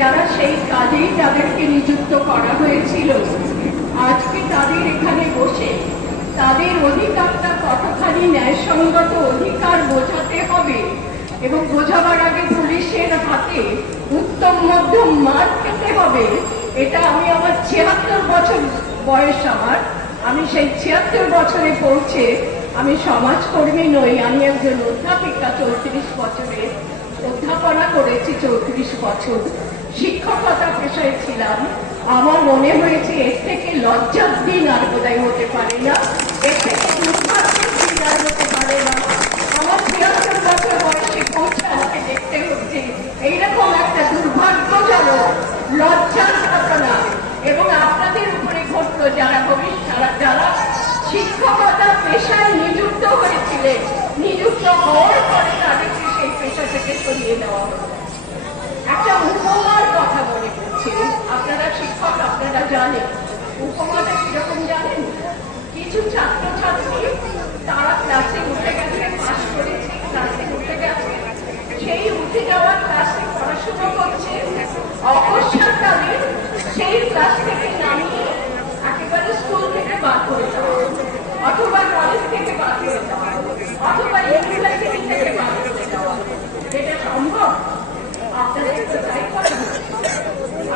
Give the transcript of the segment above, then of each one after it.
যারা সেই কাজেই তাদেরকে নিযুক্ত করা হয়েছিল, আজকে তাদের এখানে বসে তাদের অধিকারটা কতখানি ন্যায়সঙ্গত অধিকার বোঝাতে হবে এবং বোঝাবার আগে পুলিশের হাতে উত্তম মধ্যম মার খেতে হবে, এটা আমি আমার ৭৬ বছর বয়স, আমি সেই ৭৬ বছরে পৌঁছে আমি সমাজকর্মী নই, আমি একজন অধ্যাপিকা। ৩৪ বছরে অধ্যাপনা করেছি, ৩৪ বছর শিক্ষকতা পেশায় ছিলাম। আমার মনে হয়েছে এর থেকে লজ্জার দিন আর বোধহয় হতে পারে না, এর থেকে দুর্ভাগ্যের দিন আর হতে পারে না। আমার ৭৬ বছর বয়সে পৌঁছে আমাকে দেখতে হচ্ছে এইরকম একটা দুর্ভাগ্যজনক লজ্জার ঘটনা, এবং আপনাদের উপরে ঘটলো যারা যারা শিক্ষকতা পেশায় নিযুক্ত হয়েছিলেন, নিযুক্ত হওয়ার পরে তাদেরকে সেই পেশা থেকে সরিয়ে দেওয়া হলো। একটা উপমার কথা মনে পড়ছে, আপনারা শিক্ষক, আপনারা জানেন উপমাটা কিরকম জানেন? কিছু ছাত্রছাত্রী তারা ক্লাসে উঠে গেছে, পাস করেছে, ক্লাসে উঠে গেছে, সেই উঠে যাওয়ার ক্লাসে পড়াশুনো করছে, অবসরকালে সেই ক্লাস থেকে নামিয়ে একেবারে স্কুল থেকে বার করে দেওয়া, অথবা কলেজ থেকে বার করে দেওয়া, অথবা ইউনিভার্সিটি থেকে বার করে দেওয়া। এটা সম্ভব? আপনাদের তো তাই করা হচ্ছে।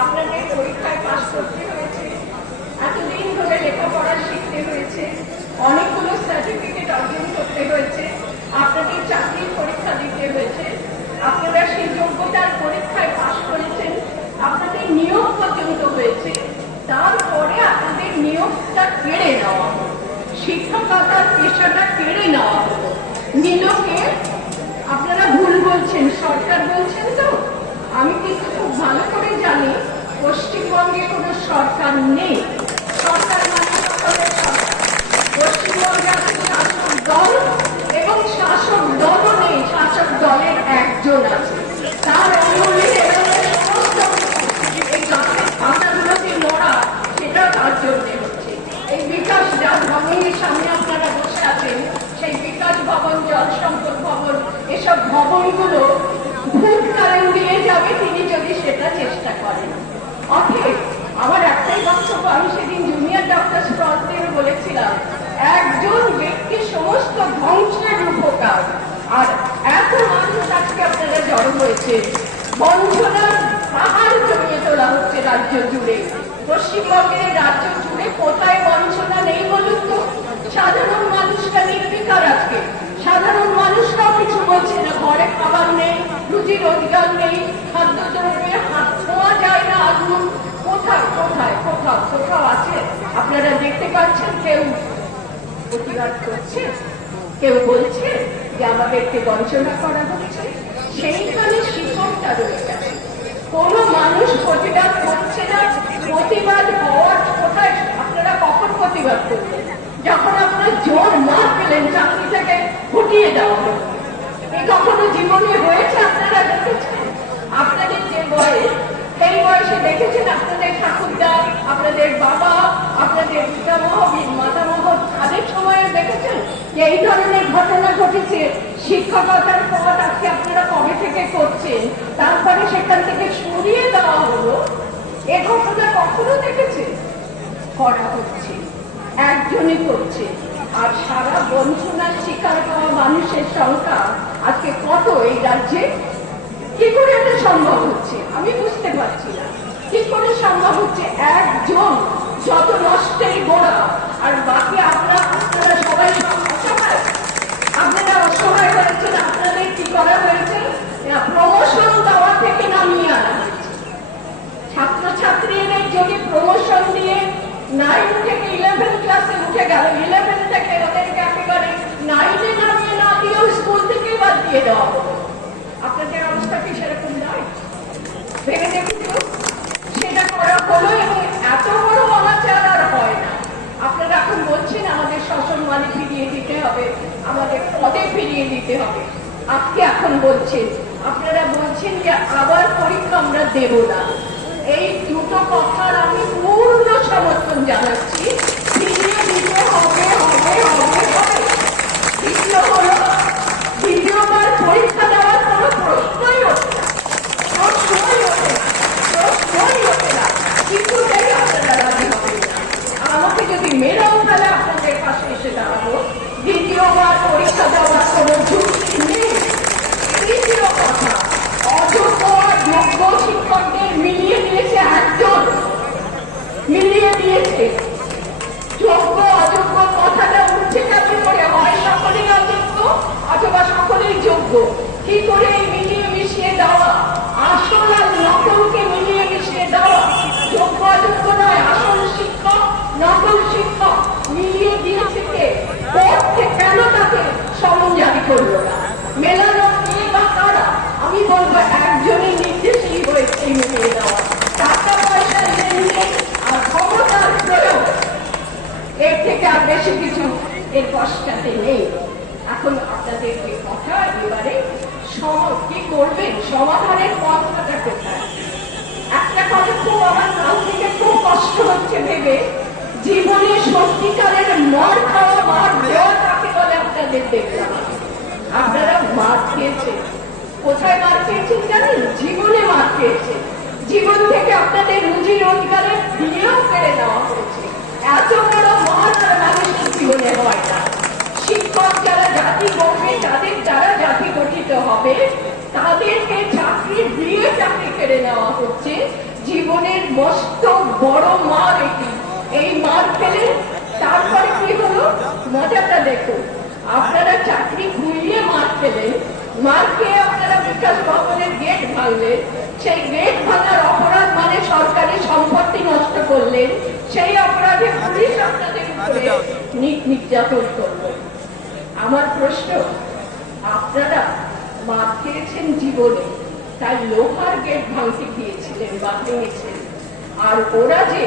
আপনাদের পরীক্ষায় পাস করতে হয়েছে, এতদিন ধরে লেখাপড়া শিখতে হয়েছে, অনেকগুলো সার্টিফিকেট অর্জন করতে হয়েছে, আপনাদের চাকরির পরীক্ষা দিতে হয়েছে, আপনারা সেই যোগ্যতার পরীক্ষায় পাস করেছেন, আপনাদের নিয়োগ পর্যন্ত হয়েছে, তারপরে আপনাদের নিয়োগটা কেড়ে নেওয়া হলো, শিক্ষকতার পেশাটা কেড়ে নেওয়া হলো। নিলোকে আপনারা ভুল বলছেন, সরকার বলছেন তো, আমি কিন্তু খুব ভালো করে জানি পশ্চিমবঙ্গে কোনো সরকার নেই। সরকার মানে সকলের সরকার। পশ্চিমবঙ্গে আছে শাসক দল, এবং শাসক দলও নেই, শাসক দলের একজন আছে, তার অনুযায়ী সমস্ত এই গাছের পাতাগুলোকে নড়া, সেটা তার জন্য হচ্ছে। এই বিকাশ ভবনের সামনে আপনারা বসে আছেন, সেই বিকাশ ভবন, জল সম্পদ ভবন, এসব ভবনগুলো ভূতকালে উড়িয়ে যাবে তিনি যদি সেটা চেষ্টা করেন। অতএব আমার একটাই বক্তব্য, আমি সেদিন জুনিয়র ডক্টর প্রসদের বলেছিলাম, একজন ব্যক্তি সমস্ত ধ্বংসের উপকার, আর এত মানুষ আজকে আপনারা জড়ো হয়েছে, বঞ্চনার পাহাড় জমিয়ে তোলা হচ্ছে রাজ্য জুড়ে। পশ্চিমবঙ্গের রাজ্য জুড়ে কোথায় বঞ্চনা নেই বলুন তো? সাধারণ মানুষরা নির্বিকার আজকে, সাধারণ মানুষরাও কিছু বলছে না, ঘরে খাবার নেই, রুজি রোজগার নেই, খাদ্যদ্রব্যের হাত ছোঁয়া যায় না, আগুন কোথায় কোথায় কোথাও কোথাও আছে আপনারা দেখতে পাচ্ছেন। কেউ প্রতিবাদ করছে, কেউ বলছে যে আমাদেরকে বঞ্চনা করা হচ্ছে, সেইখানে শিক্ষকটা রয়ে গেছে। কোনো মানুষ প্রতিবাদ করছে না। প্রতিবাদ হওয়ার কোথায়? আপনারা কখন প্রতিবাদ করবেন? যখন আপনারা জোর না পেলেন চাকরি থেকে হটিয়ে দেওয়া হলো। এই কখনো জীবনে হয়েছে? আপনারা দেখেছেন? আপনাদের যে বয়স, সেই বয়সে দেখেছেন আপনাদের ঠাকুরদা, আপনাদের বাবা, আপনাদের পিতামহ, মাতামহ, তাদের সময়ে দেখেছেন যে এই ধরনের ঘটনা ঘটেছে? শিক্ষকতার পথ আজকে আপনারা কবে থেকে করছেন, তারপরে সেখান থেকে সরিয়ে দেওয়া হলো, এ ঘটনা কখনো দেখেছে? করা হচ্ছে, একজনই করছে। আর সারা বঞ্চনার শিকার হওয়া মানুষের সংখ্যা আজকে কত এই রাজ্যে? কি করে এটা সম্ভব হচ্ছে আমি বুঝতে পারছি না। কি করে সম্ভব হচ্ছে? একজন যত নষ্টের গোড়া, আর বাকি আপনারা সবাই অসহায়। আপনারা অসহায় হয়েছেন, আপনাদের কি করা হয়েছে? প্রমোশন দেওয়া থেকে নামিয়ে আনা হয়েছে। ছাত্রছাত্রীদের যদি প্রমোশন দিয়ে 9 থেকে 11 ক্লাসে উঠে গেল, 11 থেকে ওদেরকে একেবারে 9-এ নামিয়ে না দিয়েও স্কুল থেকে বাদ দিয়ে দেওয়া হলো। আপনাদের অবস্থা কি সেরকম নয়? ভেবে দেখুন, সেটা করা হলো এবং এত বড় অনাচার আর হয় না। আপনারা এখন বলছেন আমাদের শাসন মানে ফিরিয়ে দিতে হবে, আমাদের পদে ফিরিয়ে দিতে হবে। আজকে এখন বলছেন, আপনারা বলছেন যে আবার পরীক্ষা আমরা দেব না। এই দুটো কথার আমি পূর্ণ সমর্থন জানাচ্ছি। ফিরিয়ে দিতে হবে, হবে, হবে, হবে। দ্বিতীয় হলো, দ্বিতীয়বার পরীক্ষা দেওয়ার কোনো প্রশ্নই ওঠে না, প্রশ্নই ওঠে না। মিলিয়ে দিয়েছে। যোগ্য অযোগ্য কথাটা উঠছে কেমন করে? হয় সকলেই অযোগ্য অথবা সকলেই যোগ্য। কি করে এই মিলিয়ে মিশিয়ে দেওয়া, আসল আর নকলকে মিলিয়ে মিশিয়ে দেওয়া? যোগ্য অযোগ্য নয়, আসল শিক্ষক নকল শিক্ষক মিলিয়ে দিয়েছে কে? কেন তাকে সমন জারি করলো না? মেলানো কে বা কারা? আমি বলবো একজনের নির্দেশেই হয়েছে মিলিয়ে দেওয়া। টাকা পয়সা লেনদেন আর ক্ষমতার প্রয়োগ, এর থেকে আর বেশি কিছু এর পশ্চাতে নেই। এখন আপনাদের যে কথা, এবারে কি করবেন, সমাধানের পথটা কোথায়? একটা কথা খুব আমার কাল থেকে খুব কষ্ট হচ্ছে ভেবে, জীবনে সত্যিকারের মার খাওয়া, মার দেওয়া কাকে বলে আপনাদের দেখলাম। আপনারা মার খেয়েছেন, কোথায় মার খেয়েছেন জানেন? জীবনে মার খেয়েছেন। জীবন থেকে আপনাদের রুজি রোজগারের দিয়েও কেড়ে নেওয়া হয়েছে। এত বড় মার আর মানুষের জীবনে হয় না। শিক্ষক যারা জাতি গড়বে, যাদের দ্বারা জাতি গঠিত হবে, তাদেরকে চাকরি দিয়ে চাকরি কেড়ে নেওয়া হচ্ছে। জীবনের মস্ত বড় মার এটি। এই মার খেলে তারপরে কি হলো মজাটা দেখুন। আপনারা চাকরি ঘুরিয়ে মার খেলেন, মার খেয়ে আপনারা বিকাশ ভবনের গেট ভাঙলেন। সেই গেট ভাঙার অপরাধ মানে সরকারি সম্পত্তি নষ্ট করলেন। সেই অপরাধে পুলিশ আপনাদের উপরে নির্যাতন করলো। আমার প্রশ্ন, আপনারা মার খেয়েছেন জীবনে, তাই লোহার গেট ভাঙতে গিয়েছিলেন বা ভেঙেছেন। আর ওরা যে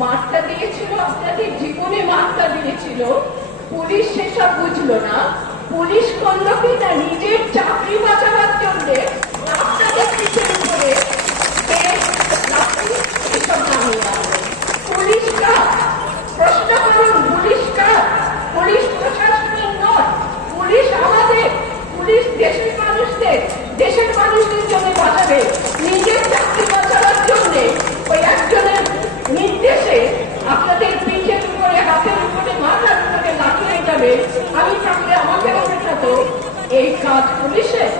মারটা দিয়েছিল, আপনাদের জীবনে মারটা দিয়েছিল, পুলিশ সেসব বুঝলো না। পুলিশ করলো কি না, নিজের চাকরি বাঁচাবার জন্য আপনাদের পিছনে করে এসব নামিয়ে আনলো। পুলিশ কার? প্রশ্ন করুন, পুলিশ কার? পুলিশ প্রশাসনের নয়, পুলিশ আমাদের। পুলিশ দেশের মানুষদের, দেশের মানুষদের জন্য বাঁচাবে। নিজের চাকরি বাঁচাবার জন্য ওই একজনের নির্দেশে আপনাদের পিঠের উপরে, হাতের উপরে, মাথার উপরে লাফিয়ে যাবে। আমি থাকলে আমাকে পেটাতো। এই কাজ পুলিশের?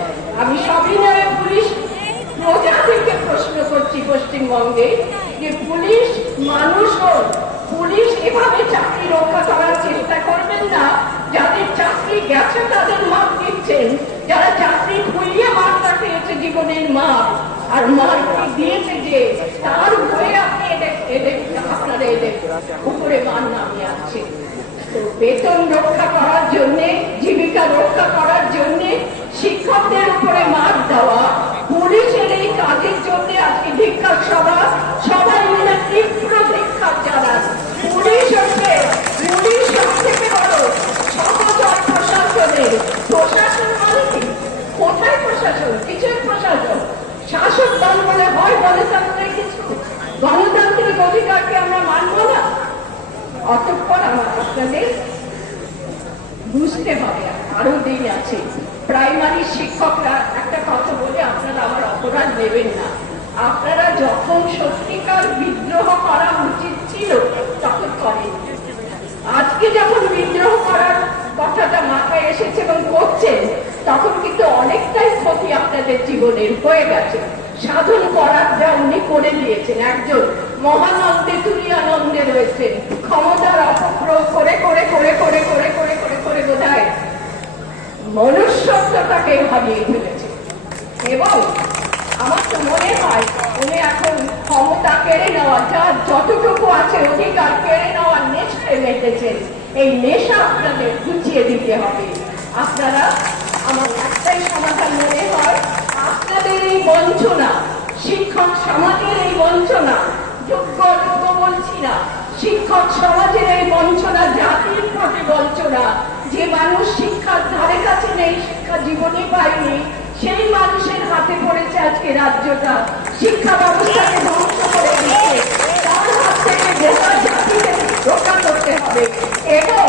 আমি সবিনয়ে পুলিশ প্রজা থেকে প্রশ্ন করছি পশ্চিমবঙ্গে, যে পুলিশ মানুষ হোক, পুলিশ এভাবে চাকরি রক্ষা করার চেষ্টা করবেন না। যাদের চাকরি গেছে তাদের মাপ দিচ্ছেন, যারা চাকরি খুইয়ে মারটা খেয়েছে জীবনের মাপ, আর মার দিয়েছে যে তার ভয়ে আপনি আপনারা এদের উপরে মান নামিয়ে আছেন। তো বেতন রক্ষা করার জন্যে, জীবিকা রক্ষা করার জন্যে শিক্ষকদের উপরে মার দেওয়া, পুলিশের এই কাজের জন্য আজকে ধিক্কার সভা, সবাই মিলে তীব্র ধিক্কার জানান। পুলিশ হচ্ছে, পুলিশ সব থেকে বড় সহচর প্রশাসনের। প্রশাসন মানে কি? কোথায় প্রশাসন? কিসের প্রশাসন? শাসক দল বলে হয় গণতান্ত্রিক কিছু? গণতান্ত্রিক অধিকারকে আমরা মানব না? অতঃপর আপনাদের বুঝতে হবে আরো দিন আছে। প্রাইমারি শিক্ষকরা একটা কথা বলে আপনারা আমার অপরাধ নেবেন না। আপনারা যখন সত্যিকার বিদ্রোহ করা উচিত ছিল তখন করেন। আজকে যখন বিদ্রোহ করার কথাটা মাথায় এসেছে এবং করছেন, তখন কিন্তু অনেকটাই ক্ষতি আপনাদের জীবনের হয়ে গেছে। সাধন করার যা উনি করে দিয়েছেন, একজন মহানন্দে তুরিয়ানন্দে রয়েছেন, ক্ষমতার অপপ্রয়োগ করে করে করে করে করে করে করে করে বোধহয় মনুষ্যত্বটাকে হারিয়ে ফেলেছে। এবং আমার তো মনে হয় উনি এখন ক্ষমতা কেড়ে নেওয়া, যার যতটুকু আছে অধিকার কেড়ে নেওয়ার নেশায় মেতেছেন। এই নেশা আপনাদের গুছিয়ে দিতে হবে। আপনারা, আমার একটাই সমাধান মনে হয়, আপনাদের এই বঞ্চনা, শিক্ষক সমাজের এই বঞ্চনা, যোগ্য অযোগ্য বলছি না, শিক্ষক সমাজের এই বঞ্চনা, জাতির প্রতি বঞ্চনা, যে মানুষ শিক্ষার ধারে কাছে নেই, শিক্ষা জীবনে পায়নি, সেই মানুষের হাতে পড়েছে আজকে রাজ্যটা। শিক্ষা ব্যবস্থাকে ধ্বংস করে দিচ্ছে, তার হাত থেকে গোটা জাতিকে রক্ষা করতে হবে। এবং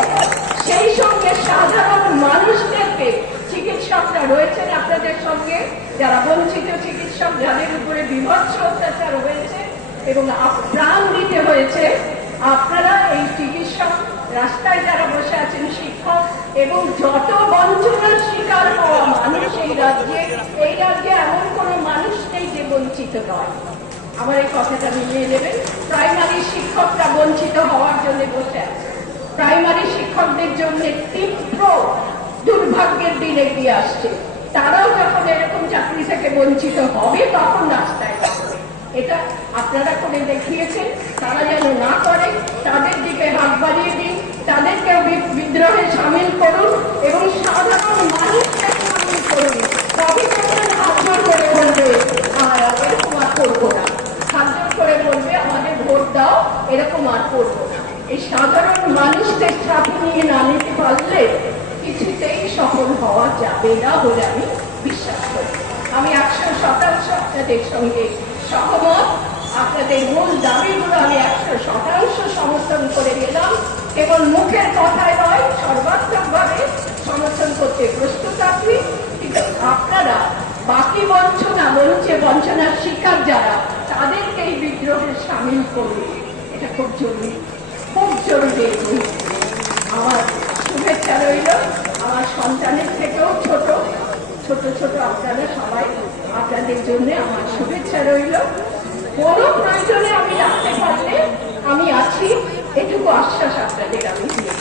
সেই সঙ্গে সাধারণ মানুষদেরকে, চিকিৎসকরা রয়েছেন আপনাদের সঙ্গে, যারা বঞ্চিত চিকিৎসক, যাদের উপরে বিভৎস অত্যাচার হয়েছে এবং প্রাণ দিতে হয়েছে, আপনারা এই চিকিৎসক, রাস্তায় যারা বসে আছেন শিক্ষক, এবং যত বঞ্চনার শিকার হওয়া মানুষ এই রাজ্যে এমন কোনো মানুষ নেই যে বঞ্চিত নয়। আমার এই কথাটা মিলিয়ে নেবেন। প্রাইমারি শিক্ষকরা বঞ্চিত হওয়ার জন্য বসে আছে। প্রাইমারি শিক্ষকদের জন্য তীব্র দুর্ভাগ্যের দিন এগিয়ে আসছে। তারাও যখন এরকম চাকরি থেকে বঞ্চিত হবে তখন রাস্তায় নামবে। এটা আপনারা করে দেখিয়েছেন। তারা যেন না করে, তাদের দিকে হাত বাড়িয়ে দিন, তাদেরকেও বিদ্রোহে সামিল করুন এবং সাধারণ মানুষকে সামিল করুন। তবে হাত জোর করে বলবে এরকম আর করবো না, হাত জোর করে বলবে আমাদের ভোট দাও, এরকম আর করবো না। এই সাধারণ মানুষদের সাথে নিয়ে না নিতে পারলে কিছুতেই সফল হওয়া যাবে না বলে আমি বিশ্বাস করি। আমি 100% আপনাদের সঙ্গে সহমত। আপনাদের মূল দাবিগুলো আমি 100% সমর্থন করে গেলাম। কেবল মুখের কথায় নয়, সর্বাত্মকভাবে সমর্থন করতে প্রস্তুত আছি। কিন্তু আপনারা বাকি বঞ্চনার শিকার যারা, তাদেরকে এই বিদ্রোহে সামিল করুন। এটা খুব জরুরি, খুব জরুরি। আমার শুভেচ্ছা রইল আমার সন্তানের থেকেও ছোট ছোট আপনারা সবাই, আপনাদের জন্য আমার শুভেচ্ছা রইল। কোনো প্রয়োজনে আমি রাখতে পারলে আমি আছি, এটুকু আশ্বাস আপনাদের আমি দিই।